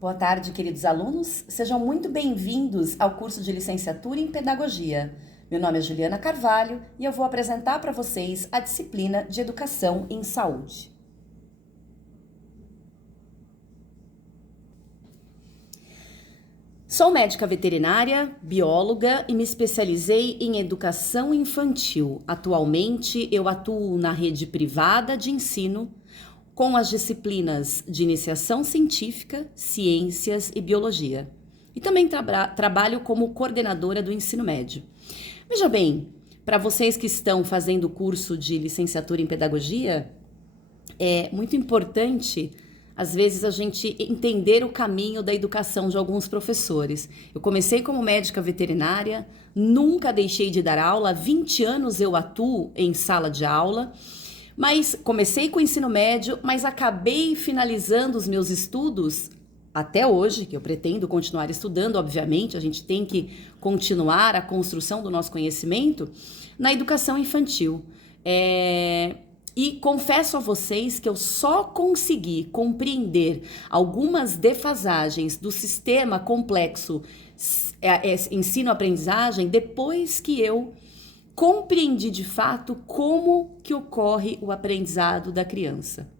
Boa tarde, queridos alunos. Sejam muito bem-vindos ao curso de licenciatura em Pedagogia. Meu nome é Juliana Carvalho e eu vou apresentar para vocês a disciplina de Educação em Saúde. Sou médica veterinária, bióloga e me especializei em educação infantil. Atualmente, eu atuo na rede privada de ensino com as disciplinas de iniciação científica, ciências e biologia. E também trabalho como coordenadora do ensino médio. Veja bem, para vocês que estão fazendo o curso de licenciatura em pedagogia, é muito importante, às vezes, a gente entender o caminho da educação de alguns professores. Eu comecei como médica veterinária, nunca deixei de dar aula, há 20 anos eu atuo em sala de aula, mas comecei com o ensino médio, mas acabei finalizando os meus estudos até hoje, que eu pretendo continuar estudando, obviamente, a gente tem que continuar a construção do nosso conhecimento, na educação infantil. E confesso a vocês que eu só consegui compreender algumas defasagens do sistema complexo ensino-aprendizagem depois que eu compreendi de fato como que ocorre o aprendizado da criança.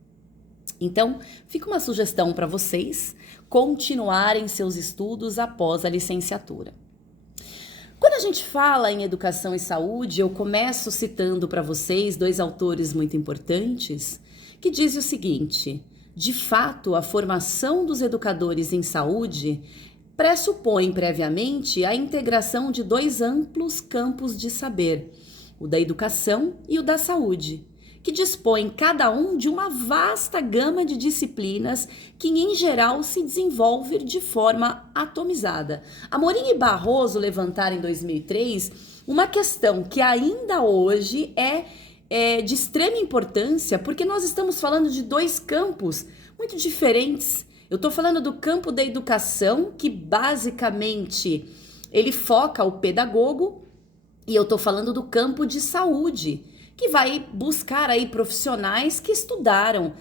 Então, fica uma sugestão para vocês continuarem seus estudos após a licenciatura. Quando a gente fala em educação e saúde, eu começo citando para vocês dois autores muito importantes que dizem o seguinte: de fato, a formação dos educadores em saúde pressupõe previamente a integração de dois amplos campos de saber, o da educação e o da saúde, que dispõem cada um de uma vasta gama de disciplinas que, em geral, se desenvolve de forma atomizada. Amorim e Barroso levantaram em 2003 uma questão que ainda hoje é de extrema importância, porque nós estamos falando de dois campos muito diferentes. Eu estou falando do campo da educação, que basicamente ele foca o pedagogo, e eu estou falando do campo de saúde, que vai buscar aí profissionais que estudaram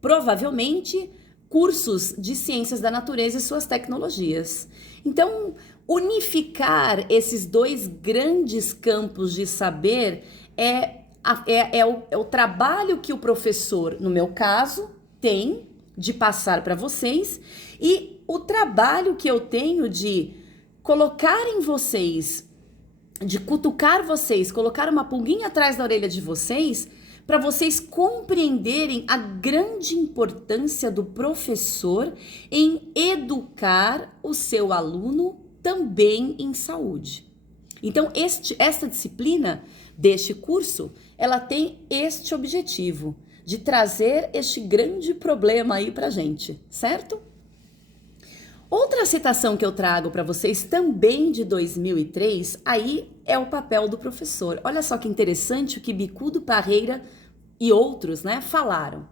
provavelmente cursos de ciências da natureza e suas tecnologias. Então, unificar esses dois grandes campos de saber é o trabalho que o professor, no meu caso, tem de passar para vocês, e o trabalho que eu tenho de colocar em vocês, de cutucar vocês, colocar uma pulguinha atrás da orelha de vocês, para vocês compreenderem a grande importância do professor em educar o seu aluno também em saúde. Então, esta disciplina deste curso, ela tem este objetivo, de trazer este grande problema aí pra gente, certo? Outra citação que eu trago para vocês, também de 2003, aí é o papel do professor. Olha só que interessante o que Bicudo, Parreira e outros, falaram.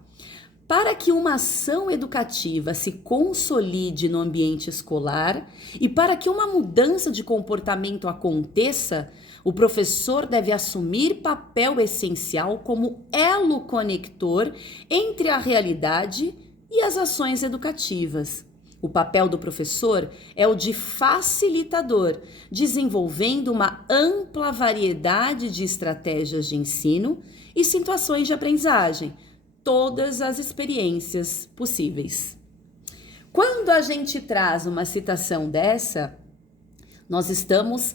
Para que uma ação educativa se consolide no ambiente escolar e para que uma mudança de comportamento aconteça, o professor deve assumir papel essencial como elo conector entre a realidade e as ações educativas. O papel do professor é o de facilitador, desenvolvendo uma ampla variedade de estratégias de ensino e situações de aprendizagem, todas as experiências possíveis. Quando a gente traz uma citação dessa, nós estamos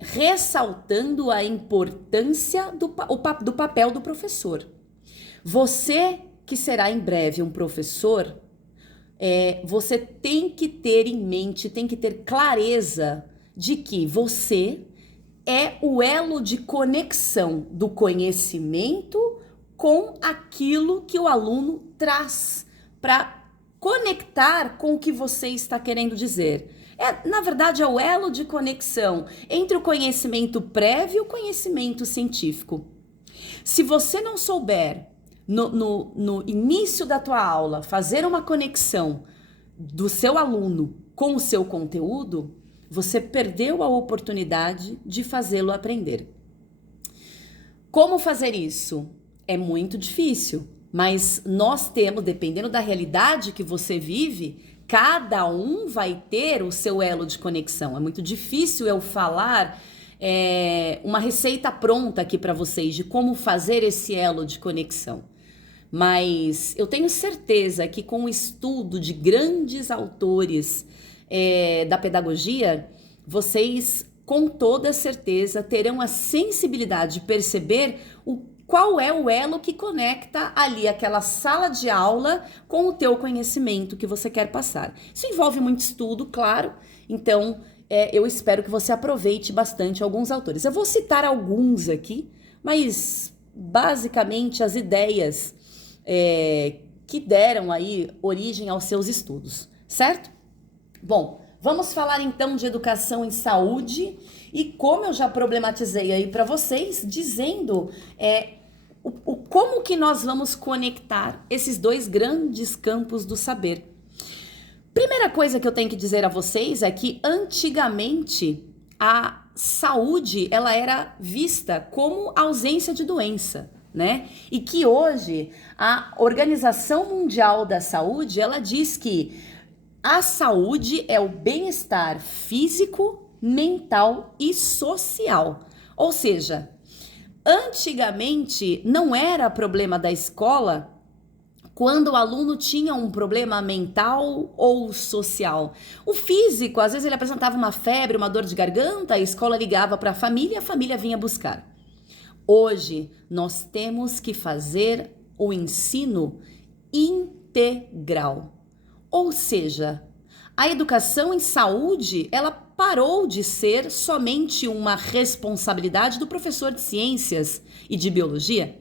ressaltando a importância do papel do professor. Você que será em breve um professor, você tem que ter em mente, tem que ter clareza de que você é o elo de conexão do conhecimento com aquilo que o aluno traz para conectar com o que você está querendo dizer. Na verdade, é o elo de conexão entre o conhecimento prévio e o conhecimento científico. Se você não souber, no início da tua aula, fazer uma conexão do seu aluno com o seu conteúdo, você perdeu a oportunidade de fazê-lo aprender. Como fazer isso? É muito difícil. Mas nós temos, dependendo da realidade que você vive, cada um vai ter o seu elo de conexão. É muito difícil eu falar uma receita pronta aqui para vocês de como fazer esse elo de conexão. Mas eu tenho certeza que com o estudo de grandes autores da pedagogia, vocês com toda certeza terão a sensibilidade de perceber qual é o elo que conecta ali aquela sala de aula com o teu conhecimento que você quer passar. Isso envolve muito estudo, claro, então eu espero que você aproveite bastante alguns autores. Eu vou citar alguns aqui, mas basicamente as ideias que deram aí origem aos seus estudos, certo? Bom, vamos falar então de educação em saúde e como eu já problematizei aí para vocês, dizendo como que nós vamos conectar esses dois grandes campos do saber. Primeira coisa que eu tenho que dizer a vocês é que antigamente a saúde ela era vista como ausência de doença, né? E que hoje a Organização Mundial da Saúde ela diz que a saúde é o bem-estar físico, mental e social. Ou seja, antigamente não era problema da escola quando o aluno tinha um problema mental ou social. O físico, às vezes ele apresentava uma febre, uma dor de garganta, a escola ligava para a família vinha buscar. Hoje nós temos que fazer o ensino integral. Ou seja, a educação em saúde, ela parou de ser somente uma responsabilidade do professor de ciências e de biologia.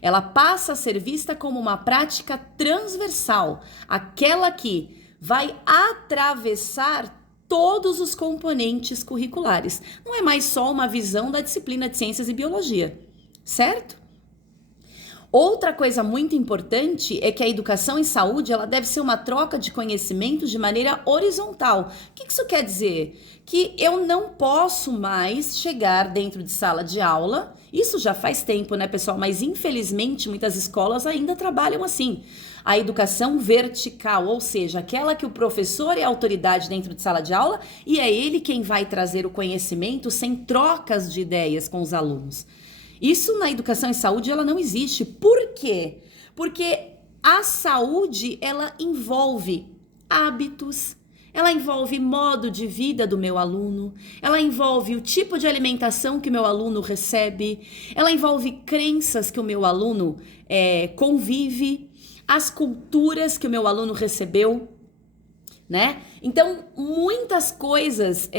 Ela passa a ser vista como uma prática transversal, aquela que vai atravessar todos os componentes curriculares. Não é mais só uma visão da disciplina de ciências e biologia, certo? Outra coisa muito importante é que a educação em saúde ela deve ser uma troca de conhecimentos de maneira horizontal. O que isso quer dizer? Que eu não posso mais chegar dentro de sala de aula, isso já faz tempo, né, pessoal? Mas infelizmente muitas escolas ainda trabalham assim. A educação vertical, ou seja, aquela que o professor é a autoridade dentro de sala de aula e é ele quem vai trazer o conhecimento sem trocas de ideias com os alunos. Isso na educação em saúde ela não existe. Por quê? Porque a saúde ela envolve hábitos, ela envolve modo de vida do meu aluno, ela envolve o tipo de alimentação que o meu aluno recebe, ela envolve crenças que o meu aluno convive, as culturas que o meu aluno recebeu, né? Então, muitas coisas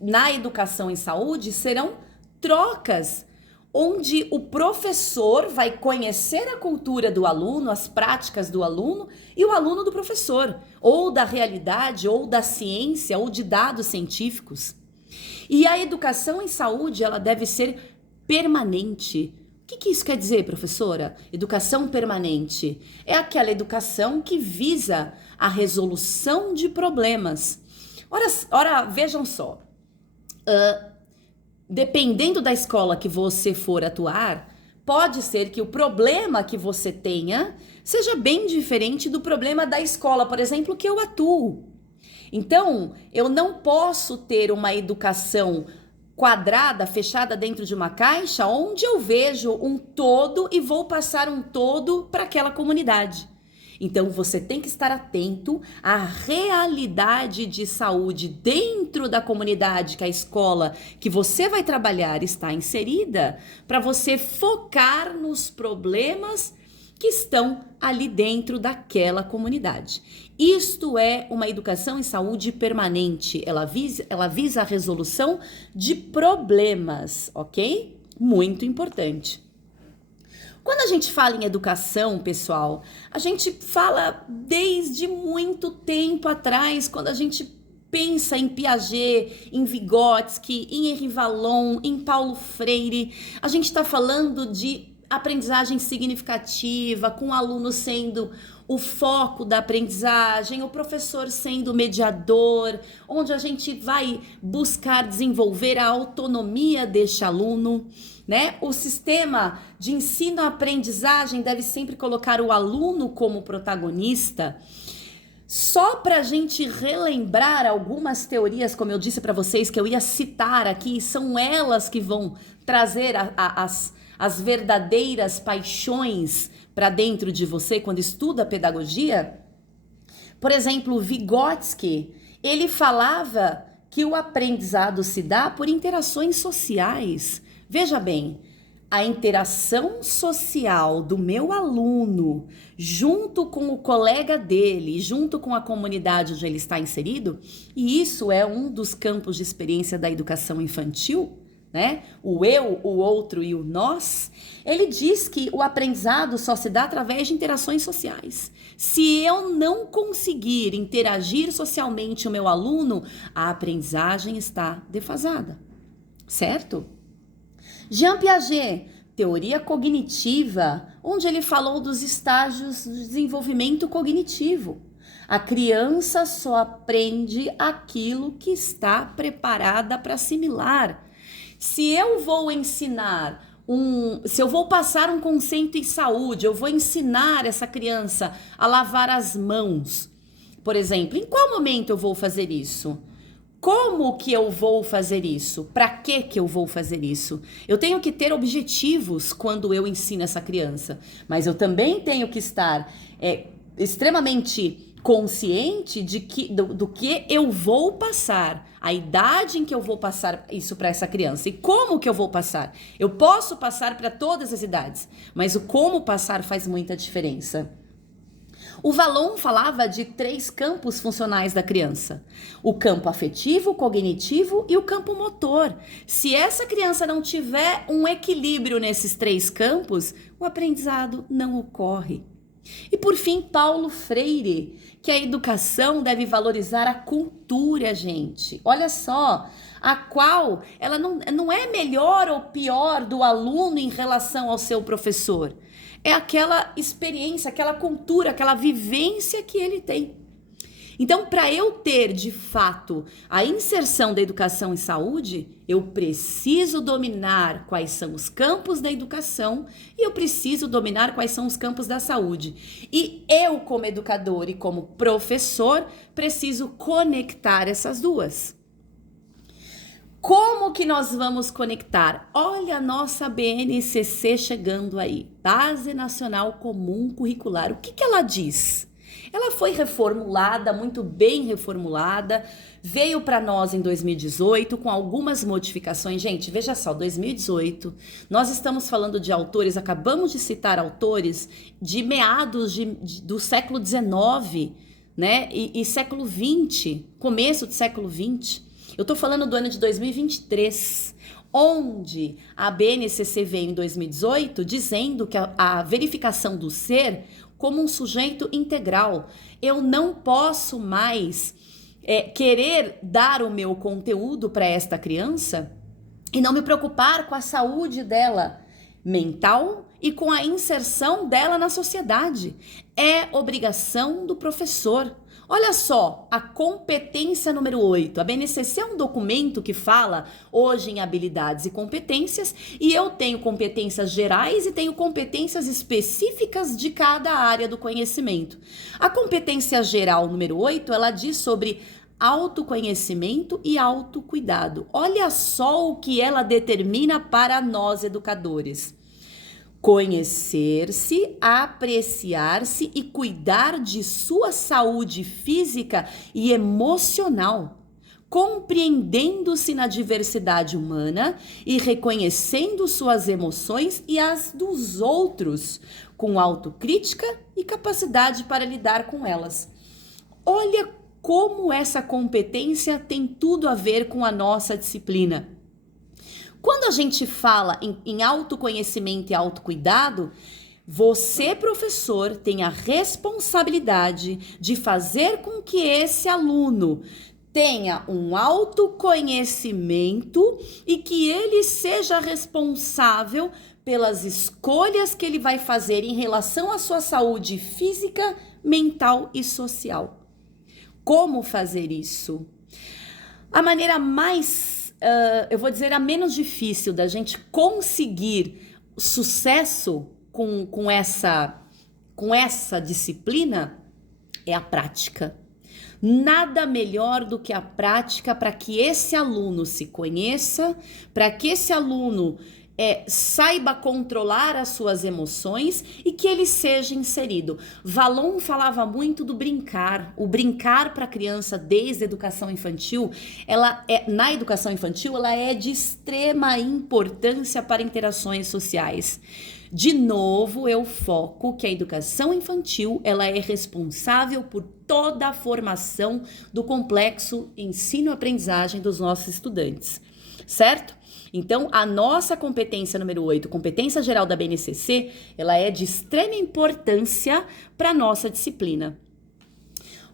na educação em saúde serão trocas, onde o professor vai conhecer a cultura do aluno, as práticas do aluno e o aluno do professor, ou da realidade, ou da ciência, ou de dados científicos. E a educação em saúde, ela deve ser permanente. O que isso quer dizer, professora? Educação permanente é aquela educação que visa a resolução de problemas. Ora, vejam só. Dependendo da escola que você for atuar, pode ser que o problema que você tenha seja bem diferente do problema da escola, por exemplo, que eu atuo. Então, eu não posso ter uma educação quadrada, fechada dentro de uma caixa, onde eu vejo um todo e vou passar um todo para aquela comunidade. Então, você tem que estar atento à realidade de saúde dentro da comunidade que a escola que você vai trabalhar está inserida, para você focar nos problemas que estão ali dentro daquela comunidade. Isto é uma educação em saúde permanente, ela visa a resolução de problemas, ok? Muito importante. Quando a gente fala em educação, pessoal, a gente fala desde muito tempo atrás, quando a gente pensa em Piaget, em Vygotsky, em Henri Vallon, em Paulo Freire, a gente está falando de aprendizagem significativa, com o aluno sendo o foco da aprendizagem, o professor sendo mediador, onde a gente vai buscar desenvolver a autonomia deste aluno, né? O sistema de ensino-aprendizagem deve sempre colocar o aluno como protagonista. Só para a gente relembrar algumas teorias, como eu disse para vocês, que eu ia citar aqui, são elas que vão trazer as verdadeiras paixões para dentro de você quando estuda pedagogia. Por exemplo, Vygotsky, ele falava que o aprendizado se dá por interações sociais. Veja bem, a interação social do meu aluno junto com o colega dele, junto com a comunidade onde ele está inserido, e isso é um dos campos de experiência da educação infantil, né? O eu, o outro e o nós. Ele diz que o aprendizado só se dá através de interações sociais. Se eu não conseguir interagir socialmente com o meu aluno, a aprendizagem está defasada, certo? Jean Piaget, teoria cognitiva, onde ele falou dos estágios do desenvolvimento cognitivo. A criança só aprende aquilo que está preparada para assimilar. Se eu vou ensinar se eu vou passar um conceito em saúde, eu vou ensinar essa criança a lavar as mãos, por exemplo, em qual momento eu vou fazer isso? Como que eu vou fazer isso? Para que eu vou fazer isso? Eu tenho que ter objetivos quando eu ensino essa criança, mas eu também tenho que estar extremamente consciente do que eu vou passar, a idade em que eu vou passar isso para essa criança e como que eu vou passar. Eu posso passar para todas as idades, mas o como passar faz muita diferença. O Vallon falava de 3 campos funcionais da criança: o campo afetivo, cognitivo e o campo motor. Se essa criança não tiver um equilíbrio nesses 3 campos, o aprendizado não ocorre. E por fim, Paulo Freire, que a educação deve valorizar a cultura, gente. Olha só, a qual ela não é melhor ou pior do aluno em relação ao seu professor. É aquela experiência, aquela cultura, aquela vivência que ele tem. Então, para eu ter, de fato, a inserção da educação em saúde, eu preciso dominar quais são os campos da educação e eu preciso dominar quais são os campos da saúde. E eu, como educador e como professor, preciso conectar essas duas. Como que nós vamos conectar? Olha a nossa BNCC chegando aí, Base Nacional Comum Curricular. O que ela diz? Ela foi reformulada, muito bem reformulada, veio para nós em 2018 com algumas modificações. Gente, veja só, 2018, nós estamos falando de autores, acabamos de citar autores de meados do século XIX, né? E século XX, começo do século XX. Eu estou falando do ano de 2023, onde a BNCC veio em 2018 dizendo que a verificação do ser como um sujeito integral. Eu não posso mais querer dar o meu conteúdo para esta criança e não me preocupar com a saúde dela mental e com a inserção dela na sociedade. É obrigação do professor. Olha só, a competência número 8. A BNCC é um documento que fala hoje em habilidades e competências, e eu tenho competências gerais e tenho competências específicas de cada área do conhecimento. A competência geral número 8, ela diz sobre autoconhecimento e autocuidado. Olha só o que ela determina para nós educadores. Conhecer-se, apreciar-se e cuidar de sua saúde física e emocional, compreendendo-se na diversidade humana e reconhecendo suas emoções e as dos outros, com autocrítica e capacidade para lidar com elas. Olha como essa competência tem tudo a ver com a nossa disciplina. Quando a gente fala em autoconhecimento e autocuidado, você, professor, tem a responsabilidade de fazer com que esse aluno tenha um autoconhecimento e que ele seja responsável pelas escolhas que ele vai fazer em relação à sua saúde física, mental e social. Como fazer isso? A maneira mais, eu vou dizer, a menos difícil da gente conseguir sucesso com essa disciplina é a prática. Nada melhor do que a prática para que esse aluno se conheça, para que esse aluno saiba controlar as suas emoções e que ele seja inserido. Valon falava muito do brincar. O brincar para a criança desde a educação infantil, na educação infantil, ela é de extrema importância para interações sociais. De novo, eu foco que a educação infantil ela é responsável por toda a formação do complexo ensino-aprendizagem dos nossos estudantes, certo? Então, a nossa competência número 8, competência geral da BNCC, ela é de extrema importância para a nossa disciplina.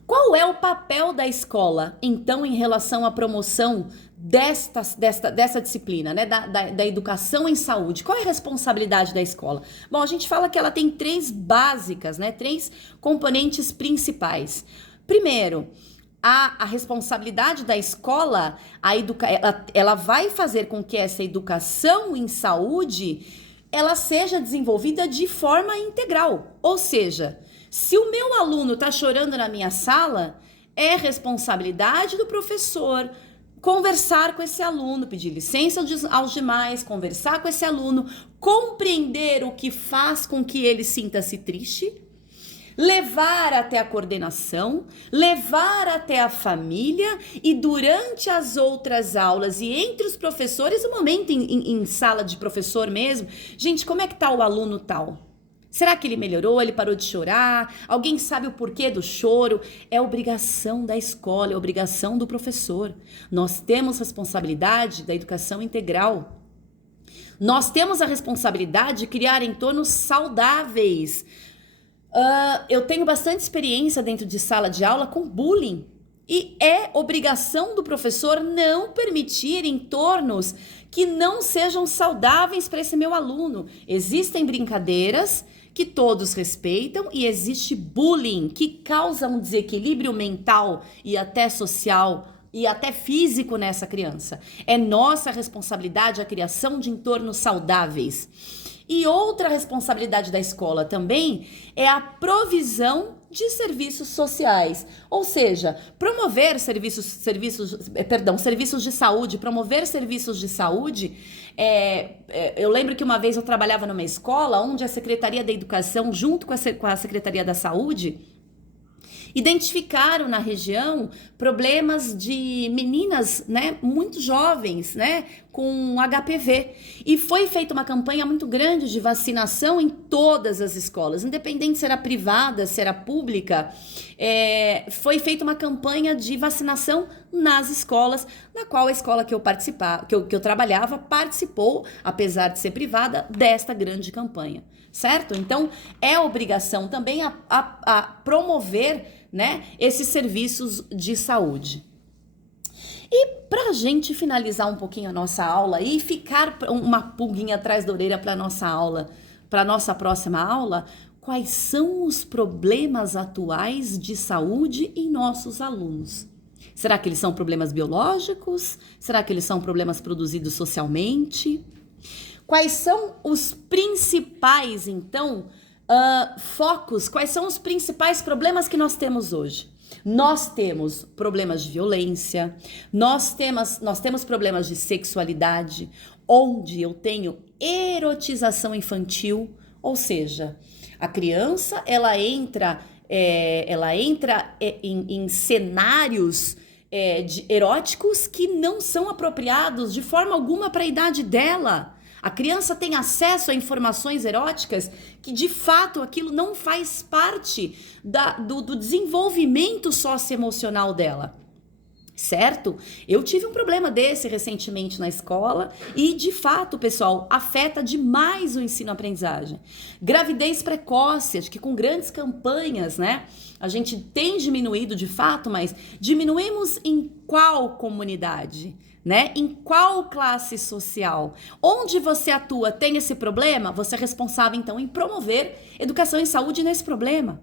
Qual é o papel da escola, então, em relação à promoção dessa disciplina, né, da educação em saúde? Qual é a responsabilidade da escola? Bom, a gente fala que ela tem 3 básicas, né, 3 componentes principais. Primeiro, a responsabilidade da escola, ela vai fazer com que essa educação em saúde, ela seja desenvolvida de forma integral. Ou seja, se o meu aluno está chorando na minha sala, é responsabilidade do professor conversar com esse aluno, pedir licença aos demais, conversar com esse aluno, compreender o que faz com que ele sinta-se triste, levar até a coordenação, levar até a família e durante as outras aulas e entre os professores, o momento em sala de professor mesmo, gente, como é que tá o aluno tal? Será que ele melhorou? Ele parou de chorar? Alguém sabe o porquê do choro? É obrigação da escola, é obrigação do professor. Nós temos responsabilidade da educação integral. Nós temos a responsabilidade de criar entornos saudáveis. Eu tenho bastante experiência dentro de sala de aula com bullying. E é obrigação do professor não permitir entornos que não sejam saudáveis para esse meu aluno. Existem brincadeiras que todos respeitam e existe bullying que causa um desequilíbrio mental e até social e até físico nessa criança. É nossa responsabilidade a criação de entornos saudáveis. E outra responsabilidade da escola também é a provisão de serviços sociais, ou seja, promover serviços de saúde, promover serviços de saúde. Eu lembro que uma vez eu trabalhava numa escola onde a Secretaria da Educação, junto com a Secretaria da Saúde, identificaram na região problemas de meninas, né, muito jovens, né, com HPV. E foi feita uma campanha muito grande de vacinação em todas as escolas, independente se era privada, se era pública. Foi feita uma campanha de vacinação nas escolas, na qual a escola que eu trabalhava participou, apesar de ser privada, desta grande campanha, certo? Então, é obrigação também a promover, né, esses serviços de saúde. E para a gente finalizar um pouquinho a nossa aula e ficar uma pulguinha atrás da orelha para a nossa aula, para a nossa próxima aula, quais são os problemas atuais de saúde em nossos alunos? Será que eles são problemas biológicos? Será que eles são problemas produzidos socialmente? Quais são os principais, então, focos? Quais são os principais problemas que nós temos hoje? Nós temos problemas de violência, nós temos problemas de sexualidade, onde eu tenho erotização infantil, ou seja, a criança ela entra em cenários eróticos que não são apropriados de forma alguma para a idade dela. A criança tem acesso a informações eróticas que, de fato, aquilo não faz parte do desenvolvimento socioemocional dela, certo? Eu tive um problema desse recentemente na escola e, de fato, pessoal, afeta demais o ensino-aprendizagem. Gravidez precoce, acho que com grandes campanhas, né? A gente tem diminuído, de fato, mas diminuímos em qual comunidade? Né? Em qual classe social? Onde você atua tem esse problema? Você é responsável, então, em promover educação em saúde nesse problema.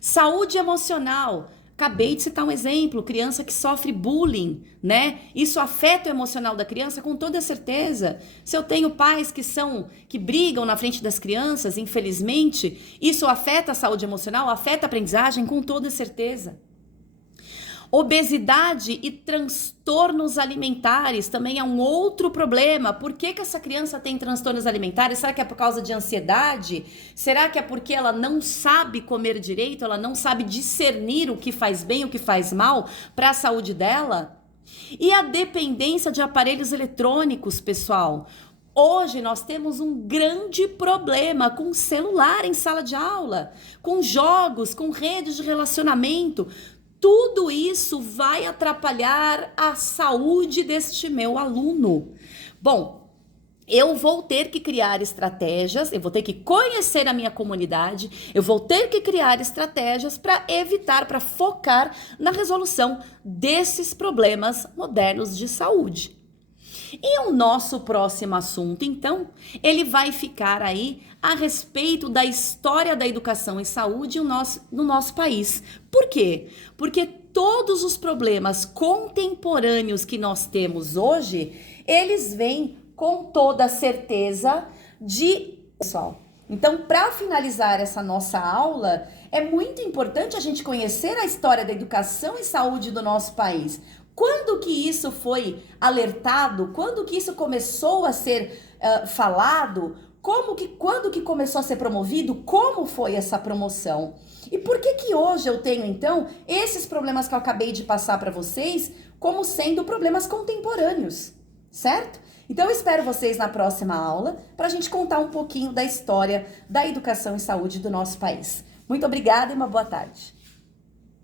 Saúde emocional. Acabei de citar um exemplo, criança que sofre bullying, né? Isso afeta o emocional da criança com toda certeza. Se eu tenho pais que brigam na frente das crianças, infelizmente, isso afeta a saúde emocional, afeta a aprendizagem com toda certeza. Obesidade e transtornos alimentares também é um outro problema. Por que essa criança tem transtornos alimentares? Será que é por causa de ansiedade? Será que é porque ela não sabe comer direito? Ela não sabe discernir o que faz bem e o que faz mal para a saúde dela? E a dependência de aparelhos eletrônicos, pessoal? Hoje nós temos um grande problema com celular em sala de aula, com jogos, com redes de relacionamento. Tudo isso vai atrapalhar a saúde deste meu aluno. Bom, eu vou ter que criar estratégias, eu vou ter que conhecer a minha comunidade, eu vou ter que criar estratégias para evitar, para focar na resolução desses problemas modernos de saúde. E o nosso próximo assunto, então, ele vai ficar aí a respeito da história da educação e saúde no nosso país. Por quê? Porque todos os problemas contemporâneos que nós temos hoje, eles vêm com toda certeza de... Pessoal, então, para finalizar essa nossa aula, é muito importante a gente conhecer a história da educação e saúde do nosso país. Quando que isso foi alertado? Quando que isso começou a ser falado? Quando que começou a ser promovido? Como foi essa promoção? E por que hoje eu tenho, então, esses problemas que eu acabei de passar para vocês como sendo problemas contemporâneos, certo? Então, eu espero vocês na próxima aula para a gente contar um pouquinho da história da educação e saúde do nosso país. Muito obrigada e uma boa tarde.